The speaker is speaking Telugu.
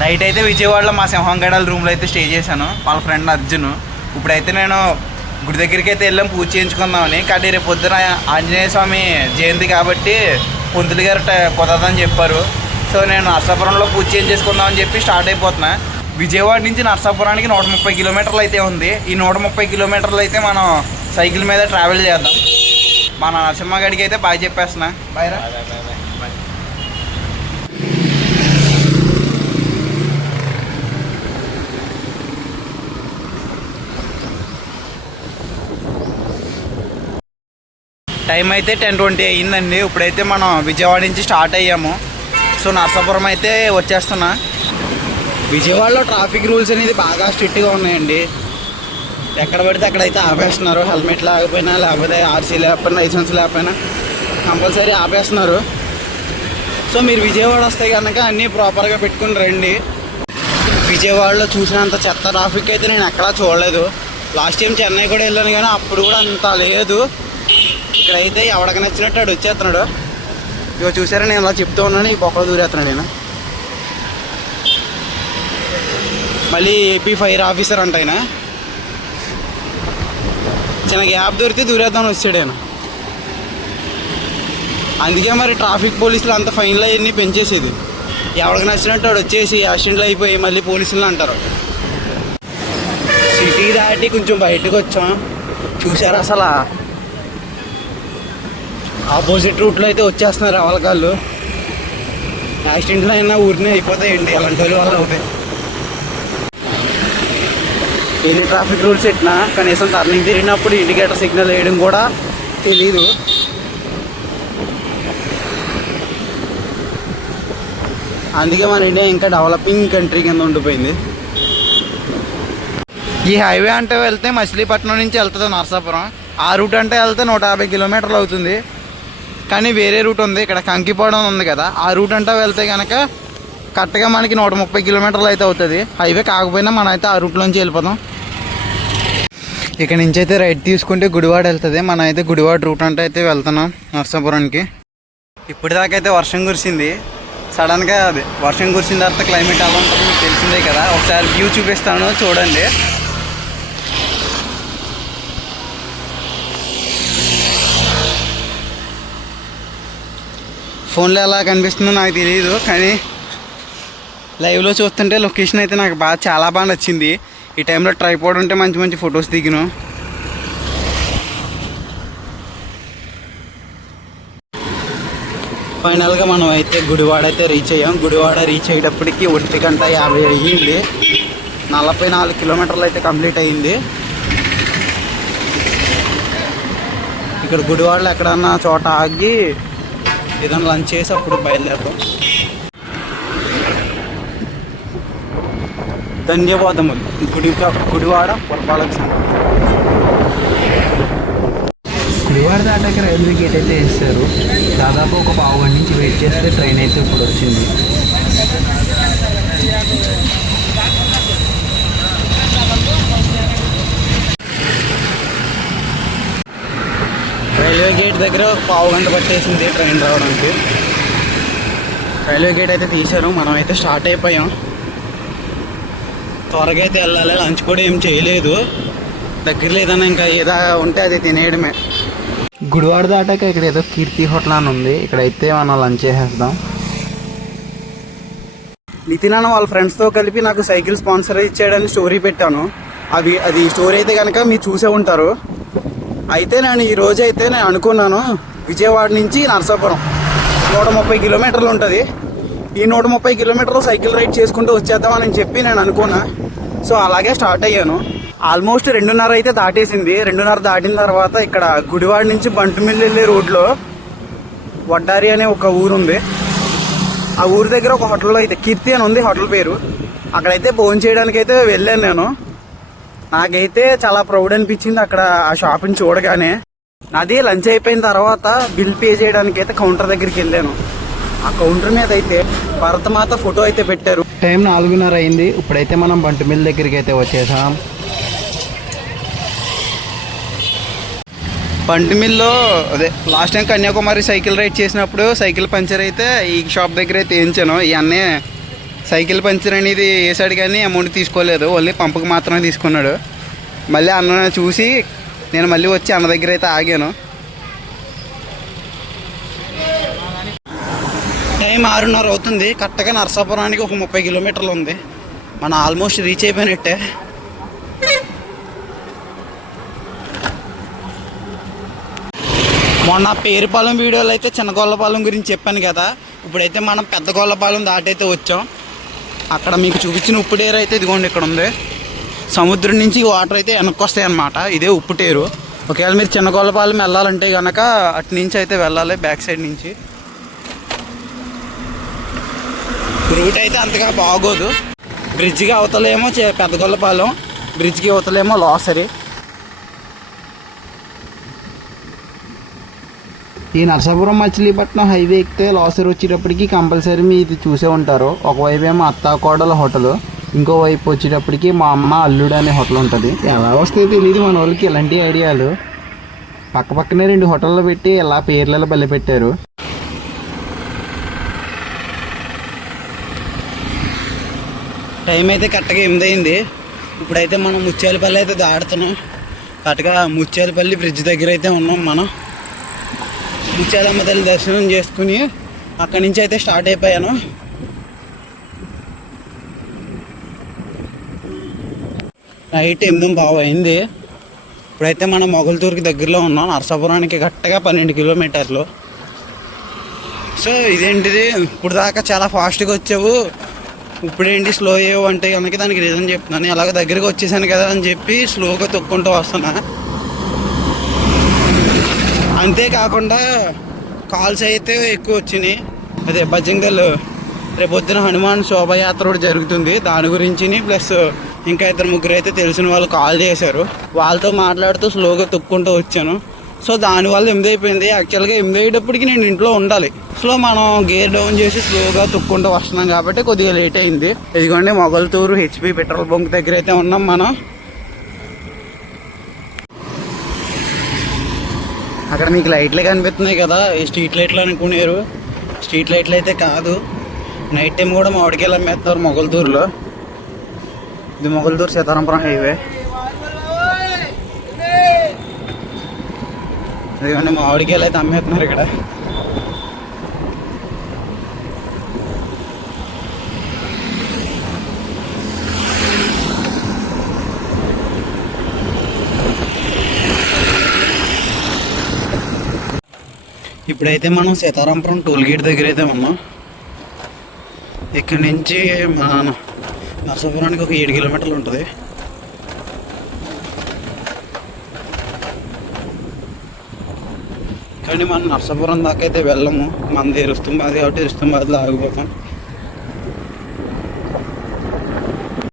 నైట్ అయితే విజయవాడలో మా సింహంగడాల రూమ్లో అయితే స్టే చేశాను వాళ్ళ ఫ్రెండ్ అర్జున్. ఇప్పుడైతే నేను గుడి దగ్గరికి అయితే వెళ్ళాం పూజ చేయించుకుందామని. కానీ రేపు పొద్దున ఆంజనేయ స్వామి జయంతి కాబట్టి పొంతులు గారు కుదరదని చెప్పారు. సో నేను నర్సాపురంలో పూజ చేయించేసుకుందామని చెప్పి స్టార్ట్ అయిపోతున్నా. విజయవాడ నుంచి నర్సాపురానికి 130 కిలోమీటర్లు అయితే ఉంది. ఈ 130 కిలోమీటర్లు అయితే మనం సైకిల్ మీద ట్రావెల్ చేద్దాం. మన నరసింహగడికి అయితే బాయ్ చెప్పేస్తున్నా. బాయ్ రా. టైం అయితే 10:20 అయ్యిందండి. ఇప్పుడైతే మనం విజయవాడ నుంచి స్టార్ట్ అయ్యాము. సో నర్సాపురం అయితే వచ్చేస్తున్నా. విజయవాడలో ట్రాఫిక్ రూల్స్ అనేది బాగా స్ట్రిక్ట్గా ఉన్నాయండి. ఎక్కడ పడితే అక్కడైతే ఆపేస్తున్నారు. హెల్మెట్ లేకపోయినా, లేకపోతే ఆర్సీ లేకపోయినా, లైసెన్స్ లేకపోయినా కంపల్సరీ ఆపేస్తున్నారు. సో మీరు విజయవాడ వస్తే కనుక అన్నీ ప్రాపర్గా పెట్టుకుని రండి. విజయవాడలో చూసినంత చెత్త ట్రాఫిక్ అయితే నేను ఎక్కడా చూడలేదు. లాస్ట్ టైం చెన్నై కూడా వెళ్ళాను కానీ అప్పుడు కూడా అంత లేదు. ఇక్కడైతే ఎవడికి నచ్చినట్టు వాడు వచ్చేస్తున్నాడు. ఇక చూసారా నేను అలా చెప్తూ ఉన్నాను, ఈ బొక్కలు దూరేస్తున్నాడు నేను. మళ్ళీ ఏపీ ఫైర్ ఆఫీసర్ అంట ఆయన. చిన్న గ్యాప్ దొరికితే దూరేద్దామని వచ్చాడు ఆయన. అందుకే మరి ట్రాఫిక్ పోలీసులు అంత ఫైన్లు అవన్నీ పెంచేసేది. ఎవరికి నచ్చినట్టు వాడు వచ్చేసి యాక్సిడెంట్లు అయిపోయి మళ్ళీ పోలీసులు అంటారు. సిటీ దాటి కొంచెం బయటకు వచ్చాం. చూసారా అసలు ఆపోజిట్ రూట్లో అయితే వచ్చేస్తున్నారు అవలకాళ్ళు. యాక్సిడెంట్లు అయినా ఊరినే అయిపోతాయండి అలాంటి వాళ్ళ వల్ల అవుతాయి. ఎన్ని ట్రాఫిక్ రూల్స్ పెట్టినా కనీసం టర్నింగ్ తిరిగినప్పుడు ఇండికేటర్ సిగ్నల్ వేయడం కూడా తెలీదు. అందుకే మన ఇండియా ఇంకా డెవలపింగ్ కంట్రీ కింద ఉండిపోయింది. ఈ హైవే అంటే వెళ్తే మచిలీపట్నం నుంచి వెళ్తుంది నరసాపురం. ఆ రూట్ అంటే వెళ్తే 150 కిలోమీటర్లు అవుతుంది. కానీ వేరే రూట్ ఉంది ఇక్కడ, కంకిపాడం ఉంది కదా, ఆ రూట్ అంటే వెళ్తే కనుక కరెక్ట్గా మనకి 130 కిలోమీటర్లు అయితే అవుతుంది. హైవే కాకపోయినా మనం అయితే ఆ రూట్లోంచి వెళ్ళిపోతాం. ఇక్కడ నుంచి అయితే రైట్ తీసుకుంటే గుడివాడ వెళ్తుంది. మనం అయితే గుడివాడ రూట్ అంటే అయితే వెళ్తున్నాం నరసాపురానికి. ఇప్పటిదాకా అయితే వర్షం కురిసింది. సడన్గా అది వర్షం కురిసిన తర్వాత క్లైమేట్ అలా ఉంటుంది మీకు తెలిసిందే కదా. ఒకసారి వ్యూ చూపిస్తాను చూడండి. ఫోన్లో ఎలా కనిపిస్తుందో నాకు తెలియదు, కానీ లైవ్లో చూస్తుంటే లొకేషన్ అయితే నాకు చాలా బాగా నచ్చింది. ఈ టైంలో ట్రైపాడ్ ఉంటే మంచి మంచి ఫొటోస్ దిగిను. ఫైనల్గా మనం అయితే గుడివాడ అయితే రీచ్ అయ్యాం. గుడివాడ రీచ్ అయ్యేటప్పటికి 1:50 అయ్యింది. 44 కిలోమీటర్లు అయితే కంప్లీట్ అయ్యింది. ఇక్కడ గుడివాడలో ఎక్కడన్నా చోట ఆగి ఏదైనా లంచ్ చేసి అప్పుడు బయలుదేరతాం. ధన్యవాదములు. గుడివాడ పురపాలక సంఘం. గుడివాడ దాటాక రైల్వే గేట్ అయితే వేస్తారు. దాదాపు ఒక పావు గంట నుంచి వెయిట్ చేస్తే ట్రైన్ అయితే ఇప్పుడు వచ్చింది. రైల్వే గేట్ దగ్గర ఒక పావు గంట పట్టేసింది ట్రైన్ రావడానికి. రైల్వే గేట్ అయితే తీశారు. మనం అయితే స్టార్ట్ అయిపోయాం. త్వరగా అయితే వెళ్ళాలి. లంచ్ కూడా ఏం చేయలేదు. దగ్గరలో ఏదైనా ఇంకా ఏదో ఉంటే అది తినేయడమే. గుడివాడ దాటాక ఇక్కడ ఏదో కీర్తి హోటల్ అని ఉంది. ఇక్కడైతే మనం లంచ్ చేసేద్దాం. నితిన్ అన్న వాళ్ళ ఫ్రెండ్స్తో కలిపి నాకు సైకిల్ స్పాన్సర్ ఇచ్చాడని స్టోరీ పెట్టాను. అది స్టోరీ అయితే కనుక మీరు చూసే ఉంటారు. అయితే నేను ఈరోజు అయితే నేను అనుకున్నాను విజయవాడ నుంచి నరసాపురం 130 కిలోమీటర్లు ఉంటుంది. ఈ 130 కిలోమీటర్లు సైకిల్ రైడ్ చేసుకుంటూ వచ్చేద్దామని చెప్పి నేను అనుకున్నా. సో అలాగే స్టార్ట్ అయ్యాను. ఆల్మోస్ట్ 2:30 అయితే దాటేసింది. 2:30 దాటిన తర్వాత ఇక్కడ గుడివాడ నుంచి బంటుమిల్లి వెళ్ళే రోడ్లో వడ్డారి అనే ఒక ఊరు ఉంది. ఆ ఊరి దగ్గర ఒక హోటల్లో అయితే కీర్తి అని ఉంది హోటల్ పేరు. అక్కడైతే భోజనం చేయడానికి అయితే వెళ్ళాను నేను. నాకైతే చాలా ప్రౌడ్ అనిపించింది అక్కడ ఆ షాప్ని చూడగానే. నాది లంచ్ అయిపోయిన తర్వాత బిల్ పే చేయడానికి అయితే కౌంటర్ దగ్గరికి వెళ్ళాను. ఆ కౌంటర్ మీద అయితే భరతమాత ఫోటో అయితే పెట్టారు. టైం 4:30 అయింది. ఇప్పుడైతే మనం బంటుమిల్ దగ్గరికి అయితే వచ్చేసాం. బంటుమిల్లో అదే last time Kanyakumari cycle ride చేసినప్పుడు సైకిల్ పంచర్ అయితే ఈ షాప్ దగ్గర అయితే వేయించాను. ఈ అన్నే సైకిల్ పంచర్ అనేది వేసాడు కానీ అమౌంట్ తీసుకోలేదు, ఓన్లీ పంపుకి మాత్రమే తీసుకున్నాడు. మళ్ళీ అన్న చూసి నేను మళ్ళీ వచ్చి అన్న దగ్గర అయితే ఆగాను. టైం 6:30 అవుతుంది. కరెక్ట్గా నరసాపురానికి ఒక 30 కిలోమీటర్లు ఉంది. మనం ఆల్మోస్ట్ రీచ్ అయిపోయినట్టే. మొన్న పేరుపాలెం వీడియోలో అయితే చిన్నగొల్లపాలెం గురించి చెప్పాను కదా. ఇప్పుడైతే మనం పెద్దగొల్లపాలెం దాటైతే వచ్చాం. అక్కడ మీకు చూపించిన ఉప్పుటేరు అయితే ఇదిగోండి ఇక్కడ ఉంది. సముద్రం నుంచి వాటర్ అయితే వెనక్కి వస్తాయి అన్నమాట. ఇదే ఉప్పుటేరు. ఒకవేళ మీరు చిన్నగొల్లపాలెం వెళ్ళాలంటే కనుక అటు నుంచి అయితే వెళ్ళాలి, బ్యాక్ సైడ్ నుంచి. రూట్ అయితే అంతగా బాగోదు. బ్రిడ్జ్కి అవతలేమో పెద్దగొల్లపాలెం, బ్రిడ్జ్కి అవతలేమో లాసరీ. ఈ నరసాపురం మచిలీపట్నం హైవే ఎక్కితే లాసరీ వచ్చేటప్పటికి కంపల్సరీ మీరు చూసే ఉంటారు. ఒకవైపు ఏమో అత్తాకోడల హోటల్, ఇంకో వైపు వచ్చేటప్పటికి మా అమ్మ అల్లుడు అనే హోటల్ ఉంటుంది. ఎలా వస్తే తెలియదు మన వాళ్ళకి ఇలాంటి ఐడియాలు. పక్క పక్కనే 2 హోటళ్ళు పెట్టి ఇలా పేర్లలో బలి పెట్టారు. టైం అయితే కరెక్ట్గా 8 అయింది. ఇప్పుడైతే మనం ముత్యాలపల్లి అయితే దాడుతున్నాం. కరెక్ట్గా ముత్యాలపల్లి బ్రిడ్జ్ దగ్గర అయితే ఉన్నాం. మనం ముత్యాలమ్మ తల్లి దర్శనం చేసుకుని అక్కడి నుంచి అయితే స్టార్ట్ అయిపోయాను. నైట్ 8:15 అయింది. ఇప్పుడైతే మనం మొగల్తూరుకి దగ్గరలో ఉన్నాం. నరసాపురానికి కరెక్ట్గా 12 కిలోమీటర్లు. సో ఇదేంటిది, ఇప్పుడు దాకా చాలా ఫాస్ట్గా వచ్చావు, ఇప్పుడేంటి స్లో అయ్యావు అంటే కనుక దానికి రీజన్ చెప్తున్నాను. అలాగ దగ్గరికి వచ్చేసాను కదా అని చెప్పి స్లోగా తొక్కుంటూ వస్తున్నా. అంతేకాకుండా కాల్స్ అయితే ఎక్కువ వచ్చినాయి. అదే బజంగల్ రేపొద్దున హనుమాన్ శోభయాత్ర కూడా జరుగుతుంది, దాని గురించి. ప్లస్ ఇంకా 2-3 అయితే తెలిసిన వాళ్ళు కాల్ చేశారు. వాళ్ళతో మాట్లాడుతూ స్లోగా తొక్కుంటూ వచ్చాను. సో దానివల్ల 8 అయిపోయింది. యాక్చువల్గా 8 అయ్యేటప్పటికి నేను ఇంట్లో ఉండాలి. సో మనం గేర్ డౌన్ చేసి స్లోగా తొక్కుంటూ వస్తున్నాం కాబట్టి కొద్దిగా లేట్ అయింది. ఇదిగోండి మొగల్తూరు హెచ్పి పెట్రోల్ బంక్ దగ్గర అయితే ఉన్నాం మనం. అక్కడ మీకు లైట్లే కనిపిస్తున్నాయి కదా, ఈ స్ట్రీట్ లైట్లు అనుకునేరు. స్ట్రీట్ లైట్లు అయితే కాదు, నైట్ టైం కూడా మామిడికాయలు అమ్మేస్తున్నారు మొగల్తూరులో. ఇది మొగల్తూరు సీతారాంపురం హైవే. ఇదిగోండి మామిడికాయలు అయితే అమ్మేస్తున్నారు ఇక్కడ. ఇప్పుడైతే మనం సీతారాంపురం టోల్ గేట్ దగ్గర అయితే ఉన్నాం. ఇక్కడి నుంచి మన నరసాపురానికి ఒక 7 కిలోమీటర్లు ఉంటుంది. కానీ మనం నరసాపురం దాకా అయితే వెళ్ళము. మనది రుస్తుంబాది కాబట్టి రుస్తుంబాద్లో ఆగిపోతాం.